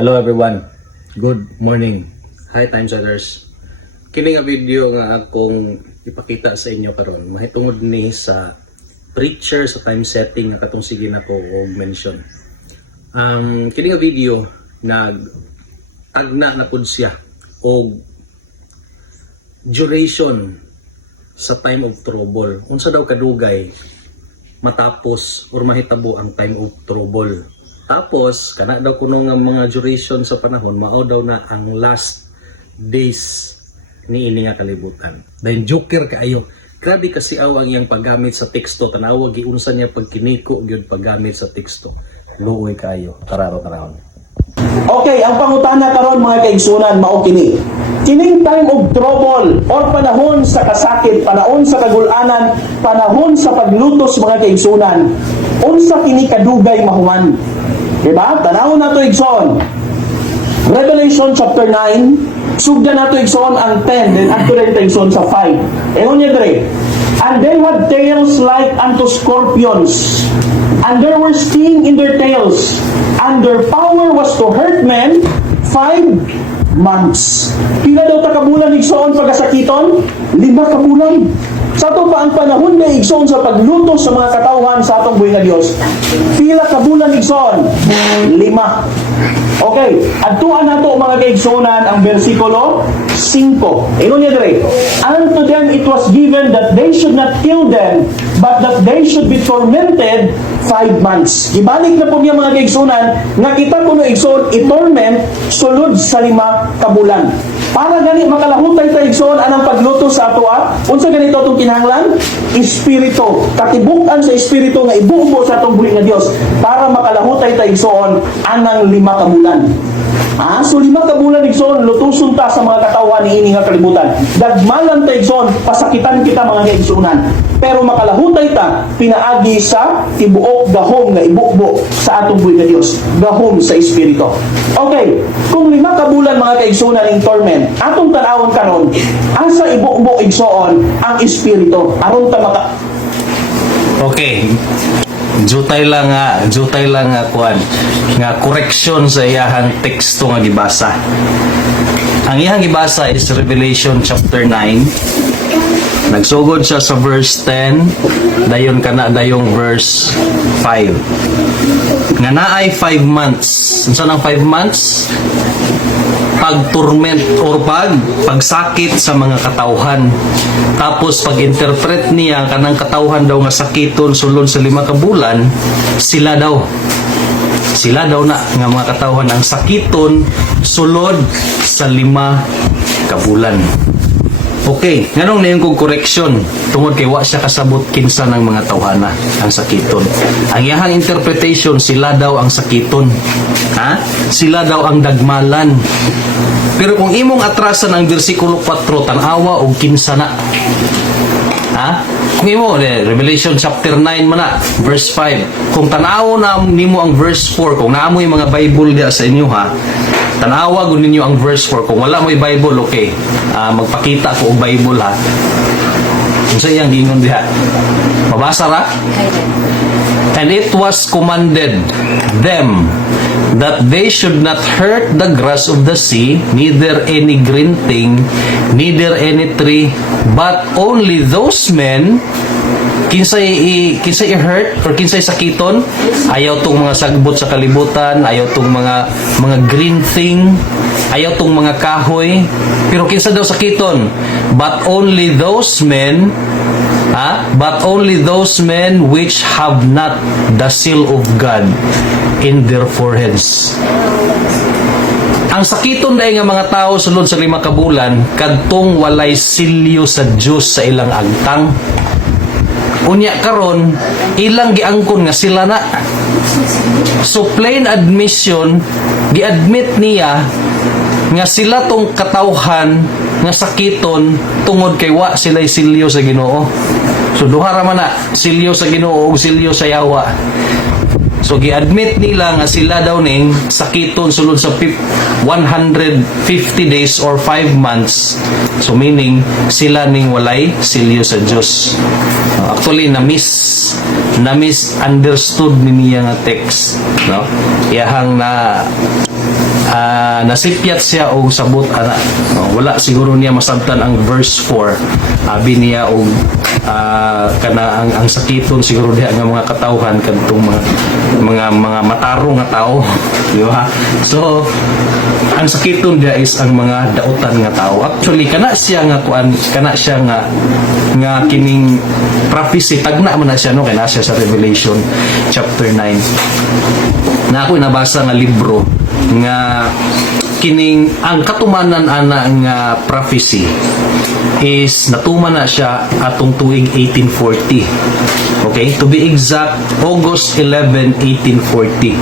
Hello everyone. Good morning. Hi Timesiders. Kini nga video nga akong ipakita sa inyo karon mahitungod ni sa preacher sa time setting nga katong sige na ko og mention. Kini nga video agna na pud siya og duration sa time of trouble. Unsa daw kadugay matapos or mahitabo ang time of trouble. Tapos, kana daw kuno nga mga duration sa panahon, mao daw na ang last days ni ini nga kalibutan. Dahil joker kaayo. Grabe kasi ang iyang paggamit sa teksto. Tanawa, giunsa niya pagkiniko gyud paggamit sa teksto. Luoy kaayo. Tararo-tarawon. Okay, ang pangutana karon mga kaigsunan mao kini. Kining time of trouble or panahon sa kasakit, panahon sa kagulanan, panahon sa paglutos mga kaigsunan. Unsa kini kadugay mahuman? Diba? Tanawon nato igsoon. Revelation chapter 9, sugdan nato igsoon ang 10, then adto rin igsoon sa 5. Egon niya dire. And they had tails like unto scorpions, and there were sting in their tails, and their power was to hurt men 5 months. Pila daw ta kabulan igsoon pagasakiton? 5 kabulan. Sa ito pa ang panahon na igsoon sa pagluto sa mga katawhan sa atong buhay nga Diyos. Pila kabulan igsoon? 5. Okay, adtuan nato mga kaigsunan ang versikulo 5. Ingon niya dire, and to them it was given that they should not kill them, but that they should be tormented 5 months. Ibalik na po niya mga kaigsunan, nga kita kuno igsoon i-torment sulod sa 5 kabulan. Para gani makalahutay tayo igsoon anang pagluto sa ato unsa ganito itong kinahanglan? Espiritu. Katibukan sa espiritu nga ibubo sa atong buhi nga Dios para makalahutay tayo igsoon anang 5 kabulan. So 5 kabulan igsoon lutuson ta sa mga katawan ni ini nga kalibutan. Dagmalan ta igsoon pasakitan kita mga kaigsunan. Pero makalahutay ta pinaagi sa tibuok gahom nga ibubo sa atong buhi nga Dios. Gahom sa espiritu. Okay, kung 5 kabulan mga kaigsunan ning torment, atong tan-awon karon asa ibubo igsoon ang espiritu aron ta maka. Okay. Jutay lang nga kuan nga correction sa iyahang teksto nga gibasa. Ang iyang gibasa is Revelation chapter 9. Nagsugod siya sa verse 10, dayon kana dayong verse 5. Nga naay 5 months. Unsa nang 5 months? Pag-torment or pagsakit sa mga katawhan. Tapos pag-interpret niya kanang katawhan daw nga sakiton sulod sa 5 kabulan, sila daw na nga mga katawhan ang sakiton sulod sa 5 kabulan. Okay, nganong na yung kong correction tungod kay wa siya kasabot kinsa ng mga tawhana ang sakiton. Ang iyahang interpretation, sila daw ang sakiton. Sila daw ang dagmalan. Pero kung imong atrasan ang versikulo 4, tanawa og kinsa na. Kung imo, Revelation chapter 9 man na, verse 5. Kung tanaw na nimo ang verse 4, kung naamoy mga Bible dia sa inyo tanawa gud ninyo ang verse 4. Kung wala mo'y Bible, okay. Magpakita ko og Bible Unsa iyang gingon diha? Mabasa ra? And it was commanded them that they should not hurt the grass of the sea, neither any green thing, neither any tree, but only those men. Kinsay i-hurt or kinsay sakiton? Ayaw tong mga sagbot sa kalibutan, ayaw tong mga green thing, ayaw tong mga kahoy. Pero kinsa daw sakiton? But only those men which have not the seal of God in their foreheads. Ang sakiton dahil nga mga tao sulod sa 5 kabulan, kadtong walay silyo sa Diyos sa ilang agtang. Unya karon ilang giangkon nga sila na. So plain admission, gi-admit niya nga sila tong katawhan nga sakiton tungod kay wa sila'y silyo sa Ginoo. So duha ra man na, silyo sa Ginoo ug silyo sa yawa. So gi-admit nila nga sila daw ning sakiton sulod sa 150 days or 5 months. So meaning sila ning walay silyo sa Dios. Actually na misunderstood ni niya nga text, no? Iyahang na nasipyat siya og sabot ana. Wala siguro niya masabtan ang verse 4. Abi niya og kana ang sakiton siguro diha nga mga katawhan kadtong mga matarong nga tao, di ba? So ang sakiton diha is ang mga dautan nga tao. Actually kana siya nga kining prophecy tagna man na siya no, kay na siya sa Revelation chapter 9 na ako nabasa nga libro nga kining ang katumanan ana nga prophecy is natuman na siya atong tuig 1840. Okay, to be exact, August 11, 1840.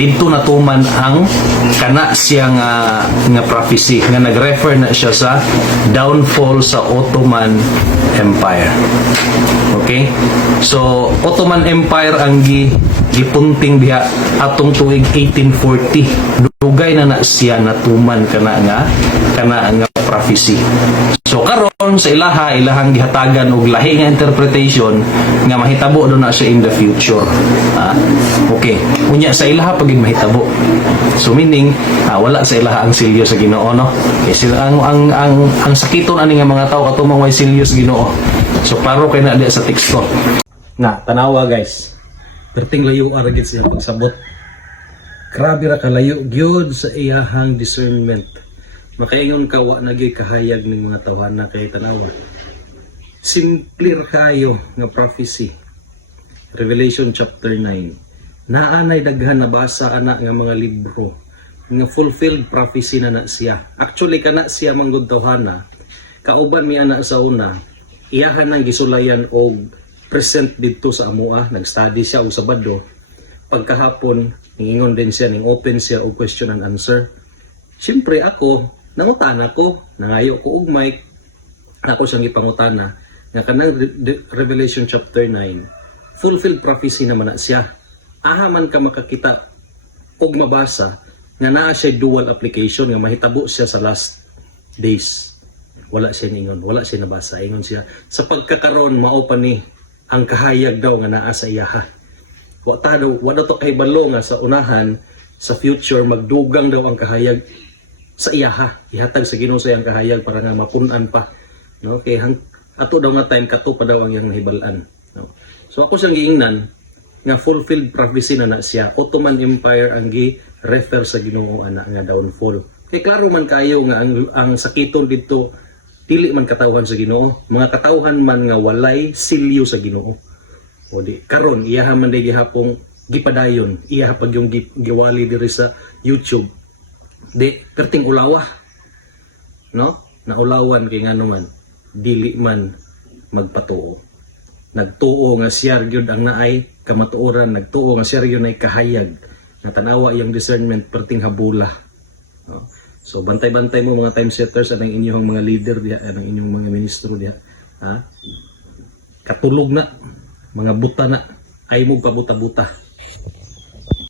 Dito natuman ang kana siya nga prophecy nga nagrefer na siya sa downfall sa Ottoman Empire. Okay? So, Ottoman Empire ang gipunting diha atong tuig 1840. Dugay na siya natuman kana nga prophecy. So karon sa ilahang gihatagan og lahi nga interpretation nga mahitabo do na siya in the future. Okay. Unya sa ilaha pagig mahitabo. So meaning wala sa ilaha ang silyo sa Ginoo no. Kasi ang sakiton ani nga mga tawo katumang way silyo sa Ginoo. So paro kay na diha sa teksto. Na tanawa guys. Perting layo ara gid siya pagsabot. Grabe ra kalayo gyud sa iyahang discernment. Makaingon ka wa nagyoy kahayag ning mga tawhana kay tanawa. Simple kayo nga prophecy. Revelation chapter 9. Naanay daghan nabasa ana nga mga libro nga fulfilled prophecy na siya. Actually kana siya manggod tawhana. Kauban mi ana sa una, iyahan nang gisulayan og present didto sa amoa, nag-study siya og Sabado. Pagkahapon ningon din siya, ning open siya og question and answer. Siyempre ako, nangutana ko, nangayo ko og mic, ako siyang ipangutana, nga kanang Revelation chapter 9, fulfilled prophecy naman na siya. Aha man ka makakita og mabasa, nga naa siya dual application, nga mahitabo siya sa last days. Wala siya ningon, wala siya nabasa. Ingon siya, sa pagkakaroon, mao pa ni, ang kahayag daw nga naa sa iyaha. Wala to kay balo nga sa unahan, sa future magdugang daw ang kahayag sa iyaha. Ihatag sa Ginoo sa iyang kahayag para nga mapunan pa. No? Kay ato daw nga time kato pa daw ang iyang nahibalan. No? So ako siyang giingnan nga fulfilled prophecy na siya. Ottoman Empire ang gi-refer sa Ginoo ana nga downfall. Kay klaro man kayo nga ang sakiton dito dili man katawhan sa Ginoo. Mga katawhan man nga walay silyo sa Ginoo. O di karon iyaha man day gihapong gipadayon, iyaha pag yung giwali diri sa YouTube. Di perting ulawa. No? Naulawan kay ngano man dili man magpatuo. Nagtuo nga siya gyud ang naay kamatuoran, nagtuo nga siya gyud nay kahayag. Natanawa iyang discernment perting habula. No? So bantay-bantay mo mga time setters anang inyong mga leader diha, anang inyong mga ministro diha. Ha? Katulog na, mga buta na, ay mo pabuta-buta.